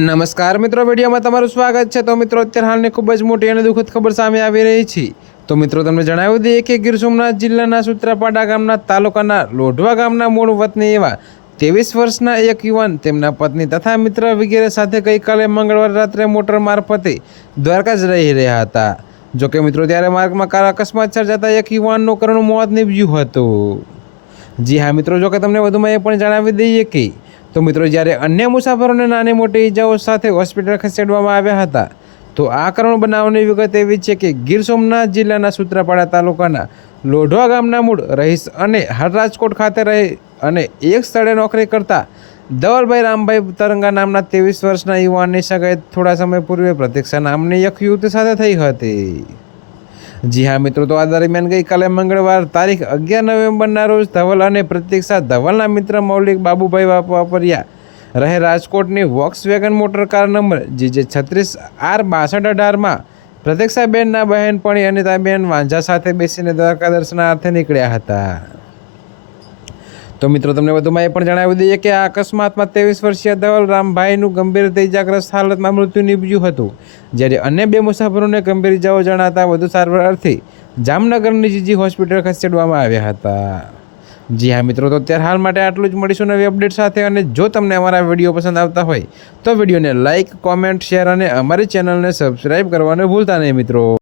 નમસ્કાર મિત્રો, વિડીયોમાં તમારું સ્વાગત છે। તો મિત્રો, અત્યારે હાલની ખૂબ જ મોટી અને દુઃખદ ખબર સામે આવી રહી છે। તો મિત્રો, તમને જણાવી દઈએ કે ગીર સોમનાથ જિલ્લાના સૂત્રાપાડા ગામના તાલુકાના લોઢવા ગામના મૂળ વતની એવા 23 વર્ષના એક યુવાન તેમના પત્ની તથા મિત્ર વગેરે સાથે ગઈકાલે મંગળવાર રાત્રે મોટર મારફતે દ્વારકા જ રહી રહ્યા હતા। જોકે મિત્રો, ત્યારે માર્ગમાં કાર અકસ્માત સર્જાતા એક યુવાનનું કરુણ મોત નીપજ્યું હતું। જી હા મિત્રો, જોકે તમને વધુમાં એ પણ જણાવી દઈએ કે તો મિત્રો, જ્યારે અન્ય મુસાફરોને નાની મોટી ઈજાઓ સાથે હોસ્પિટલ ખસેડવામાં આવ્યા હતા, તો આ કરુણ બનાવની વિગત એવી છે કે ગીર સોમનાથ જિલ્લાના સૂત્રાપાડા તાલુકાના લોઢવા ગામના મૂળ રહીશ અને હાલ રાજકોટ ખાતે રહે અને એક સ્થળે નોકરી કરતા ધવલભાઈ રામભાઈ તરંગા નામના 23 વર્ષના યુવાનની સગાઈ થોડા સમય પૂર્વે પ્રતીક્ષા નામની એક યુવતી સાથે થઈ હતી। જી હા મિત્રો, તો આ દરમિયાન ગઈકાલે મંગળવાર તારીખ 11 નવેમ્બરના રોજ ધવલ અને પ્રતીક્ષા ધવલના મિત્ર મૌલિક બાબુભાઈ વાપરિયા રહે રાજકોટની Volkswagen motor car number GJ 36R6218માં પ્રતીક્ષાબેનના બહેનપણી અનિતાબેન વાંઝા સાથે બેસીને દ્વારકા દર્શનાર્થે નીકળ્યા હતા। તો મિત્રો, તમને વધુમાં એ પણ જણાવી દઈએ કે આ અકસ્માતમાં 23 વર્ષીય ધવલ રામભાઈનું ગંભીર રીતે ઇજાગ્રસ્ત હાલતમાં મૃત્યુ નીપજ્યું હતું, જ્યારે અન્ય બે મુસાફરોને ગંભીર ઇજાઓ જણાતા વધુ સારવાર અર્થે જામનગરની જીજી હોસ્પિટલ ખસેડવામાં આવ્યા હતા। જી હા મિત્રો, તો અત્યારે હાલ માટે આટલું જ। મળીશું નવી અપડેટ સાથે। અને જો તમને અમારા વિડીયો પસંદ આવતા હોય તો વિડીયોને લાઇક, કોમેન્ટ, શેર અને અમારી ચેનલને સબસ્ક્રાઈબ કરવાનું ભૂલતા નહીં મિત્રો।